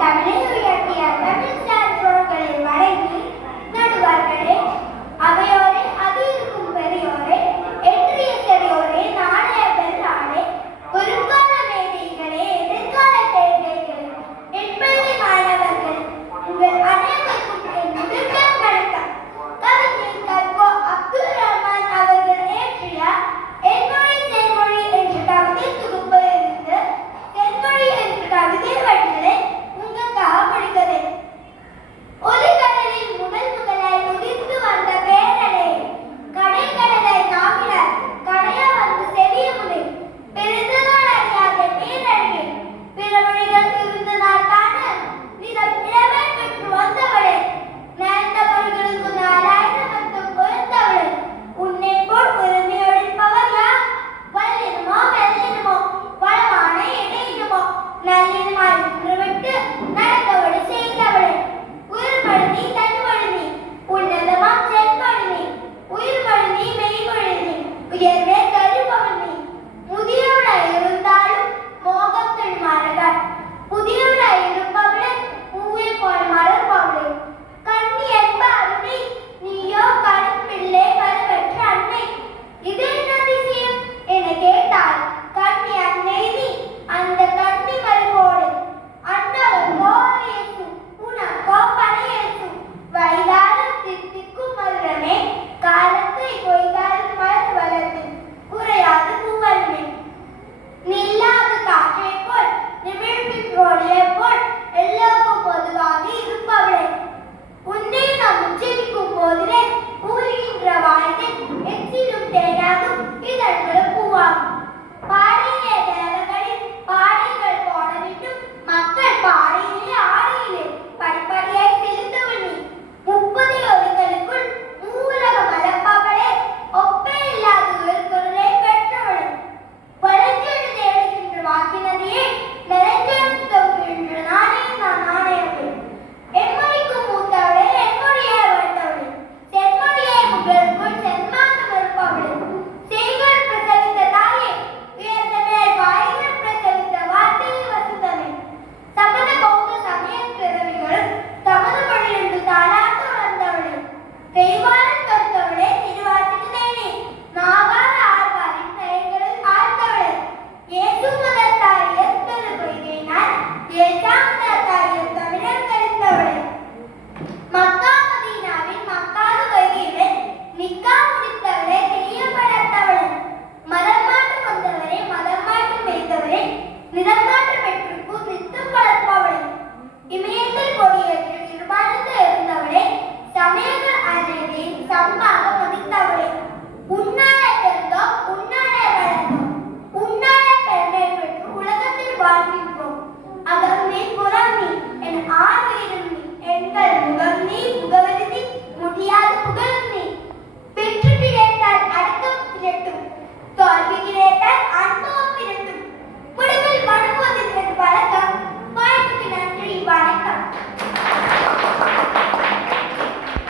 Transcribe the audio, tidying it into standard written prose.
தமிழை உயர்த்திய தமிழ் சான்றோர்களை வணங்கி நடுவார்களே, அவையோரே, அது இருக்கும் பெரியோரே, எற்றிய பெரியோரே, நாளைய பெருநாளே, குறுக்கால மேதைகளே, எதிர்கால தேவைகளே, என் பள்ளி மாணவர்கள், உங்கள் அனைவருக்கும் என் முதற்கண் வணக்கம். கவிஞர் கர்கோ அப்துல் ரஹ்மான் அவர்கள் இயற்றிய என்மொழி செம்மொழி என்ற கவிதை தொகுப்பிலிருந்து செம்மொழி என்ற கவிதை வரிகளை உங்களுக்காக படிக்கிறேன். ஒரு கடலில் முதல் முதலாய் உதிர்ந்து வந்த பேரலை, கடைக்கடலை நாவினர் கடைய வந்து செவிய முனை, பிறந்தநாள் அறியாத பேரழகே, பிற மொழிகள் இருந்த நாள் காண நிறம் இளமை பெற்று வந்தவளே, நேர்ந்த மொழிகளுக்கு நாலாயிரம் மட்டும் பொருந்தவளே, உன்னை போல் உரிமையொழிப்பவர் யார்? வல்லினமோ மெல்லினமோ, வளமான இடையினமோ, நல்லினமாய் நின்றுவிட்டு